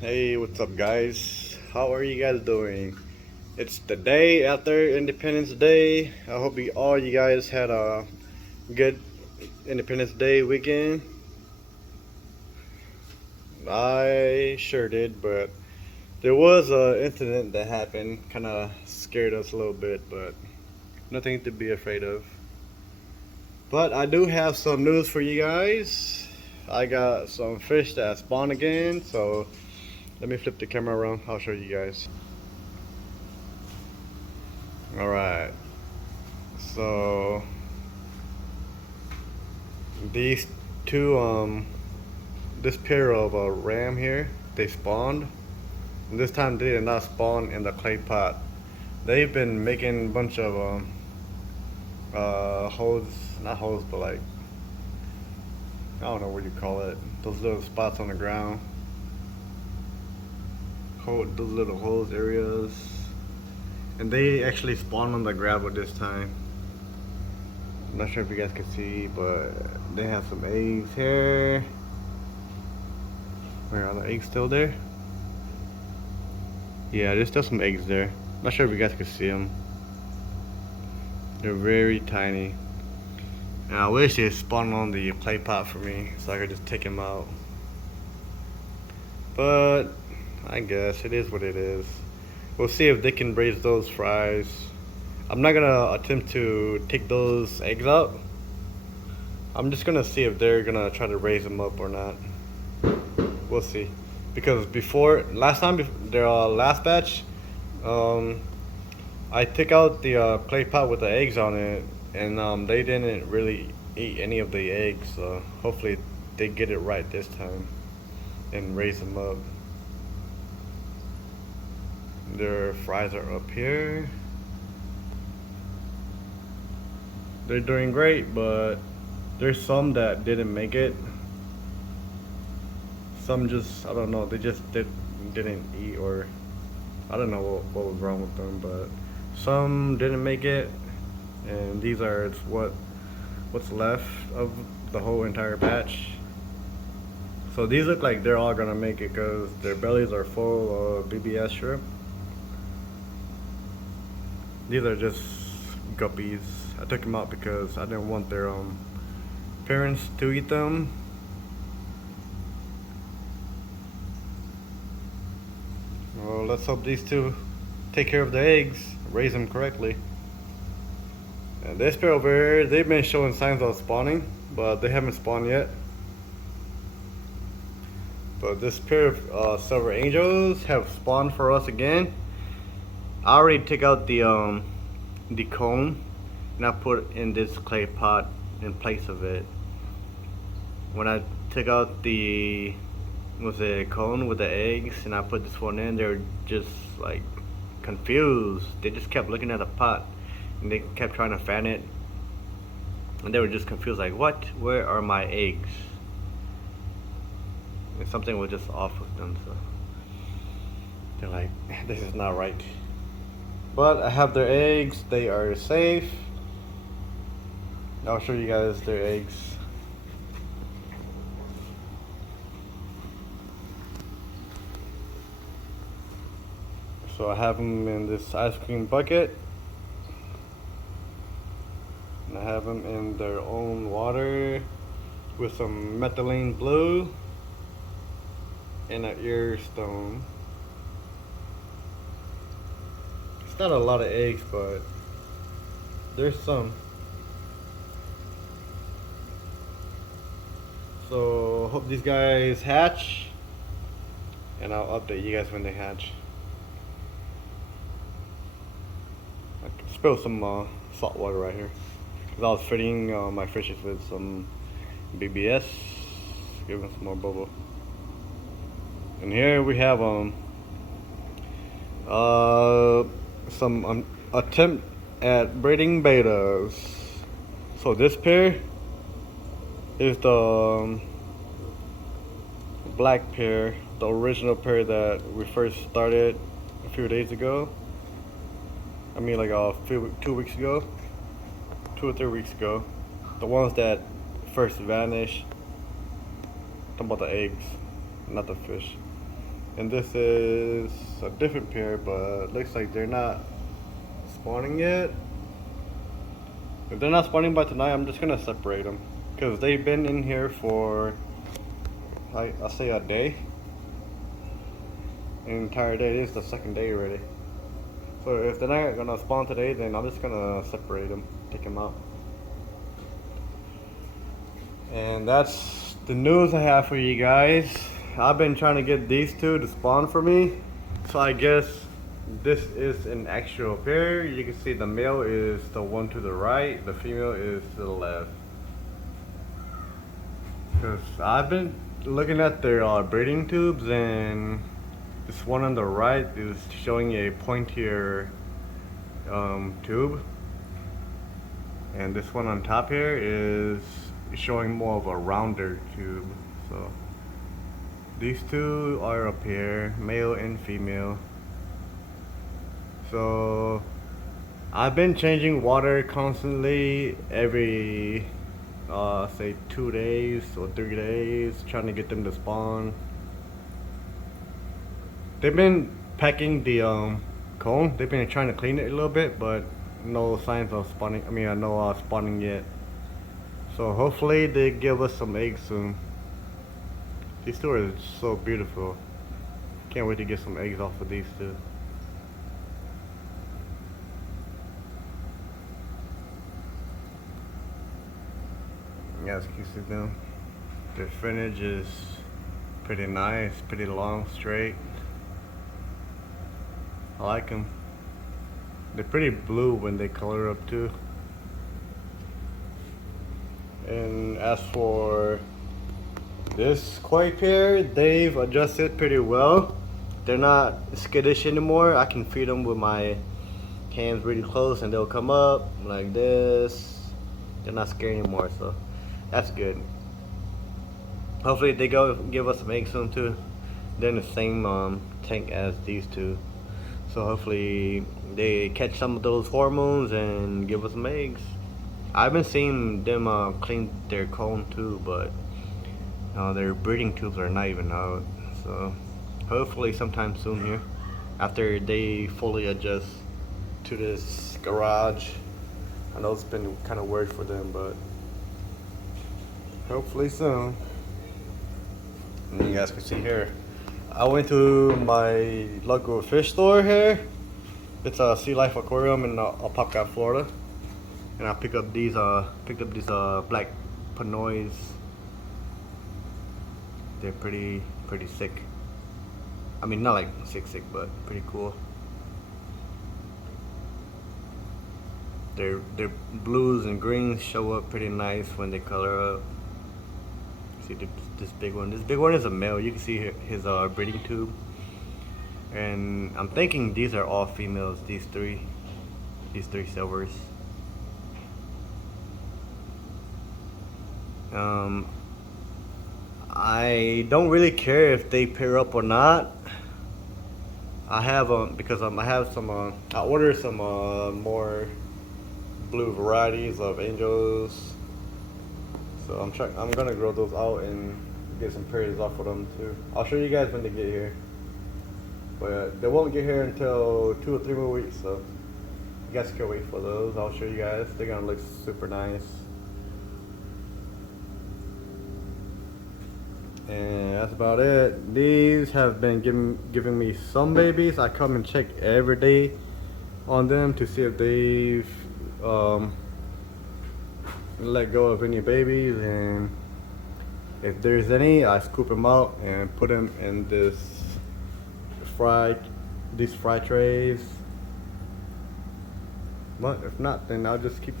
Hey, what's up, guys? How are you guys doing? It's the day after Independence Day. I hope all you guys had a good Independence Day weekend. I sure did, but there was a incident that happened, kind of scared us a little bit, but nothing to be afraid of. But I do have some news for you guys. I got some fish that spawned again, so let me flip the camera around. I'll show you guys. All right. So these two, this pair of ram here, they spawned. And this time they did not spawn in the clay pot. They've been making a bunch of holes, not holes, but like, I don't know what you call it. Those little spots on the ground. Those little holes areas. And they actually spawned on the gravel this time. I'm not sure if you guys can see, but they have some eggs here. Are the eggs still there? Yeah, there's still some eggs there. Not sure if you guys can see them. They're very tiny. And I wish they spawned on the clay pot for me so I could just take them out. But I guess it is what it is. We'll see if they can raise those fries. I'm not gonna attempt to take those eggs out. I'm just gonna see if they're gonna try to raise them up or not. We'll see. Because last time, their last batch, I took out the clay pot with the eggs on it, and they didn't really eat any of the eggs. So hopefully they get it right this time and raise them up. Their fries are up here. They're doing great, but there's some that didn't make it. Some just, I don't know, they just didn't eat, or I don't know what was wrong with them, but some didn't make it, and these are what's left of the whole entire batch. So these look like they're all gonna make it because their bellies are full of BBS shrimp. These are just guppies. I took them out because I didn't want their parents to eat them. Well, let's hope these two take care of the eggs, raise them correctly. And this pair over here, they've been showing signs of spawning, but they haven't spawned yet. But this pair of silver angels have spawned for us again. I already took out the cone, and I put in this clay pot in place of it. When I took out the cone with the eggs and I put this one in, they were just like confused. They just kept looking at the pot and they kept trying to fan it, and they were just confused, like, what? Where are my eggs? And something was just off with them, so they're like, this is not right. But I have their eggs, they are safe. I'll show you guys their eggs. So I have them in this ice cream bucket. And I have them in their own water with some methylene blue and an ear stone. It's not a lot of eggs, but there's some. So hope these guys hatch, and I'll update you guys when they hatch. I spilled some salt water right here because I was feeding my fishes with some BBS, give them some more bubble. And here we have some attempt at breeding betas. So this pair is the black pair, the original pair that we first started a few days ago. I mean, like 2 weeks ago, 2 or 3 weeks ago. The ones that first vanished. Talking about the eggs, not the fish. And this is a different pair, but looks like they're not spawning yet. If they're not spawning by tonight, I'm just gonna separate them because they've been in here for I'll say a day. An entire day. This is the second day already. So if they're not gonna spawn today, then I'm just gonna separate them, take them out. And that's the news I have for you guys. I've been trying to get these two to spawn for me. So I guess this is an actual pair. You can see the male is the one to the right, the female is to the left. Because I've been looking at their breeding tubes, and this one on the right is showing a pointier tube. And this one on top here is showing more of a rounder tube. So these two are a pair, male and female. So I've been changing water constantly every say 2 days or 3 days, trying to get them to spawn. They've been pecking the cone. They've been trying to clean it a little bit, but no signs of spawning. No spawning yet. So hopefully they give us some eggs soon. These two are so beautiful. Can't wait to get some eggs off of these two. As you can see them, their finnage is pretty nice, pretty long, straight. I like them. They're pretty blue when they color up too. And as for this koi pair, they've adjusted pretty well. They're not skittish anymore. I can feed them with my hands really close and they'll come up like this. They're not scared anymore, so that's good. Hopefully they go give us some eggs soon too. They're in the same tank as these two. So hopefully they catch some of those hormones and give us some eggs. I've been seeing them clean their cone too, but their breeding tubes are not even out. So hopefully sometime soon here, after they fully adjust to this garage. I know it's been kind of weird for them, but hopefully soon. And you guys can see here, I went to my local fish store here. It's a Sea Life Aquarium in Apopka, Florida. And I picked up these black panois. They're pretty sick. I mean, not like sick, but pretty cool. Their blues and greens show up pretty nice when they color up. See this big one. This big one is a male. You can see his breeding tube. And I'm thinking these are all females. These three silvers. I don't really care if they pair up or not. I have because I have some I ordered some more blue varieties of angels. So I'm gonna grow those out and get some pairs off of them too. I'll show you guys when they get here. But they won't get here until 2 or 3 more weeks, so you guys can wait for those. I'll show you guys. They're gonna look super nice. And that's about it. These have been giving me some babies. I come and check every day on them to see if they've let go of any babies, and if there's any, I scoop them out and put them in these fry trays. But if not, then I'll just keep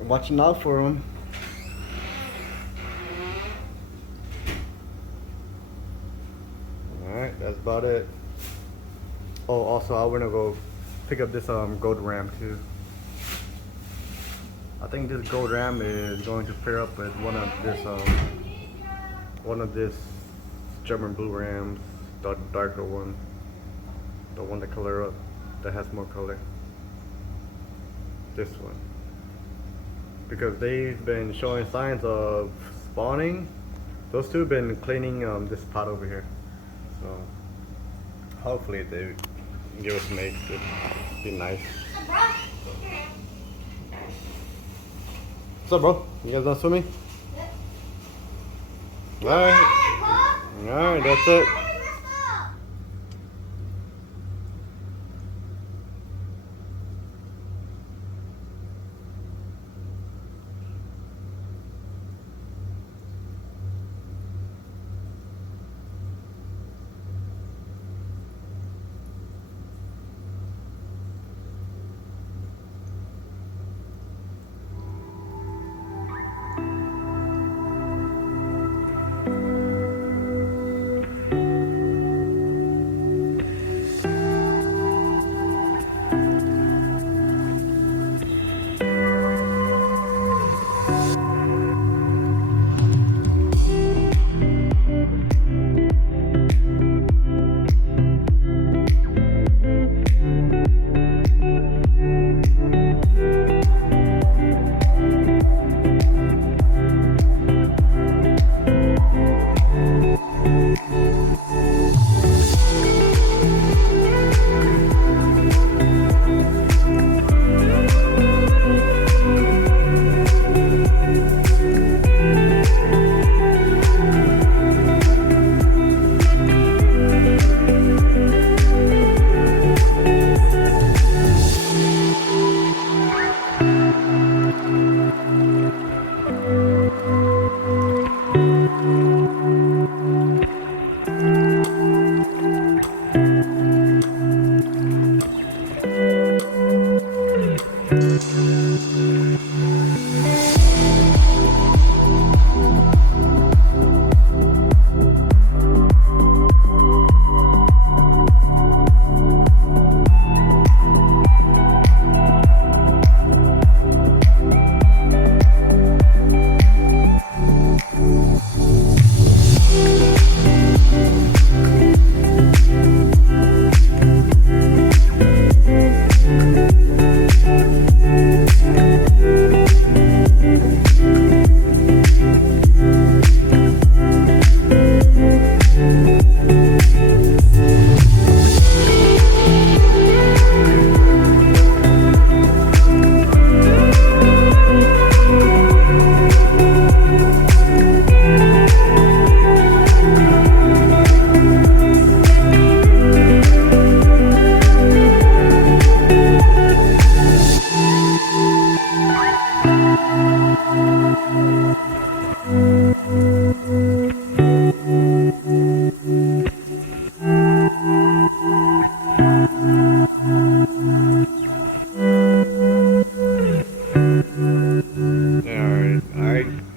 watching out for them. Alright, that's about it. Oh, also I wanna go pick up this gold ram too. I think this gold ram is going to pair up with one of this German blue rams, the darker one, the one that color up, that has more color. This one, because they've been showing signs of spawning. Those two have been cleaning this pot over here, so hopefully they give us some eggs. It'd be nice. What's up, bro? You guys done swimming? Yep. Alright, that's it.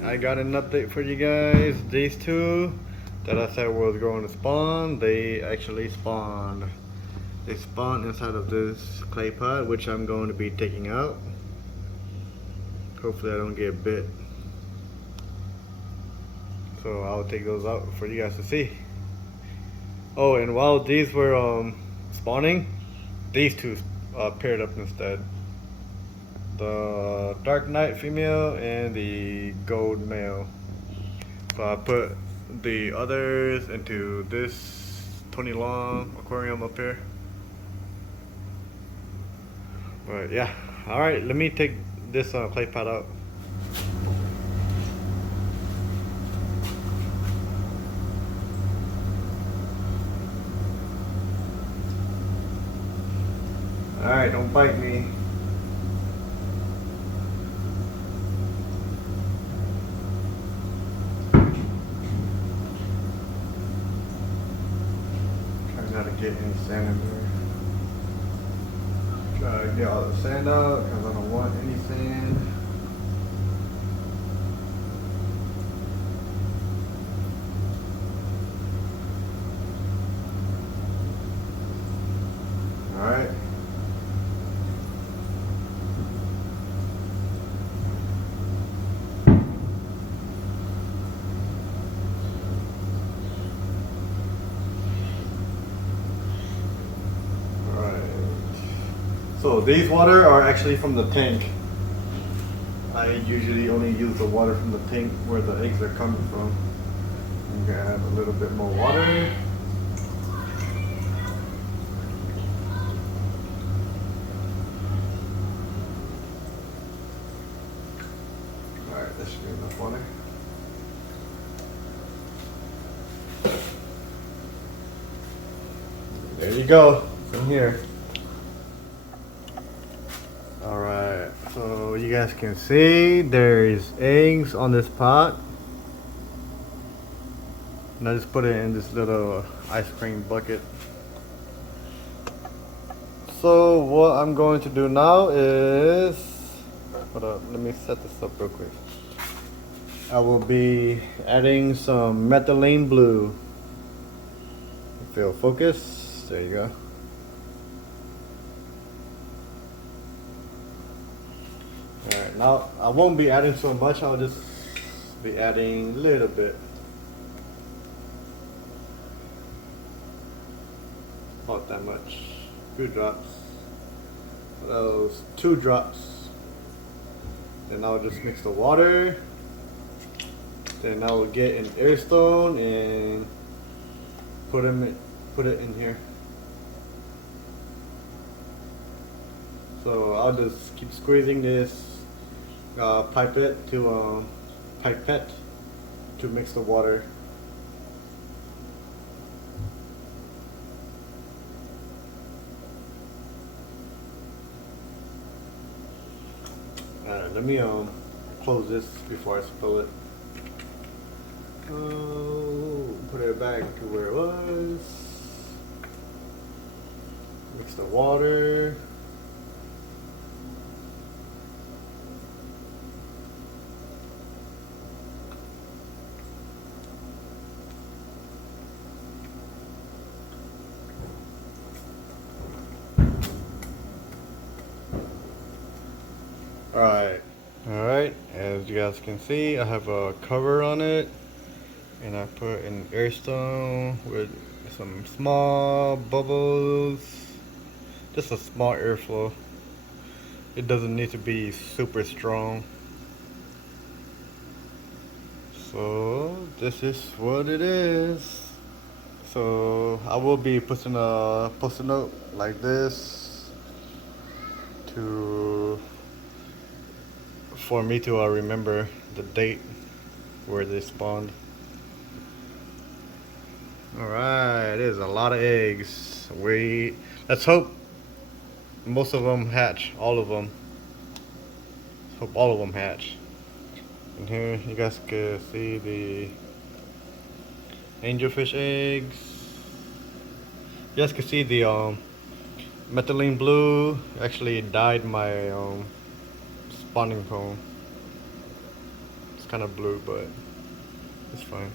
I got an update for you guys. These two that I said was going to spawn, they actually spawned. They spawned inside of this clay pot, which I'm going to be taking out. Hopefully I don't get bit. So I'll take those out for you guys to see. Oh, and while these were spawning, these two paired up instead. The dark knight female and the gold male. So I put the others into this 20 long aquarium up here. But yeah, alright, let me take this clay pot out. Alright, don't bite me. Try not to get any sand in there. Try to get all the sand out because I don't want any sand. Alright. So these water are actually from the tank. I usually only use the water from the tank where the eggs are coming from. can add a little bit more water. Alright, that should be enough water. There you go, from here. Alright, so you guys can see there's eggs on this pot. And I just put it in this little ice cream bucket. So what I'm going to do now is, hold up, let me set this up real quick. I will be adding some methylene blue. If it'll focus, there you go. Alright, now I won't be adding so much, I'll just be adding a little bit. Not that much. Few drops. Those 2 drops. Then I'll just mix the water. Then I will get an air stone and put it in here. So I'll just keep squeezing this pipette to mix the water. Alright, let me close this before I spill it. Put it back to where it was. Mix the water. Alright, as you guys can see, I have a cover on it, and I put an air stone with some small bubbles, just a small airflow. It doesn't need to be super strong. So this is what it is. So I will be putting a post-it note like this for me to remember the date where they spawned. Alright, there's a lot of eggs. Let's hope most of them hatch, all of them. Let's hope all of them hatch. And here you guys can see the angelfish eggs. You guys can see the methylene blue actually dyed my spawning cone. It's kind of blue, but it's fine.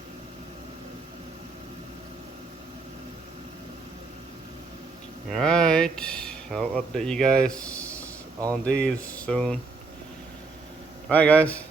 Alright, I'll update you guys on these soon. Alright guys,